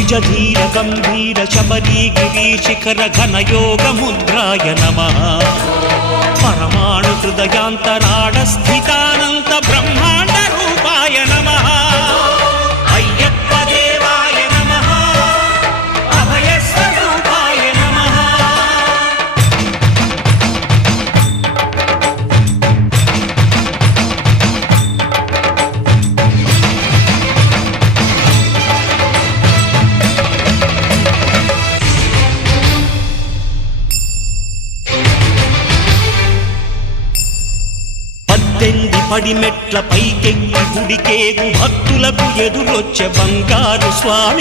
నిజధీర గంభీర శబరీ గిరీశిఖర ఘనయోగ ముద్రాయ నమః పరమాణు హృదయాంతరాళ స్థితానంత బ్రహ్మాండ రూపాయ నమః అయ్యప్ప దేవాయ నమః అభయ స్వరూపాయ నమః. పడిమెట్ల పైకెక్కి గుడికేగు భక్తులకు ఎదురొచ్చే బంగారు స్వామి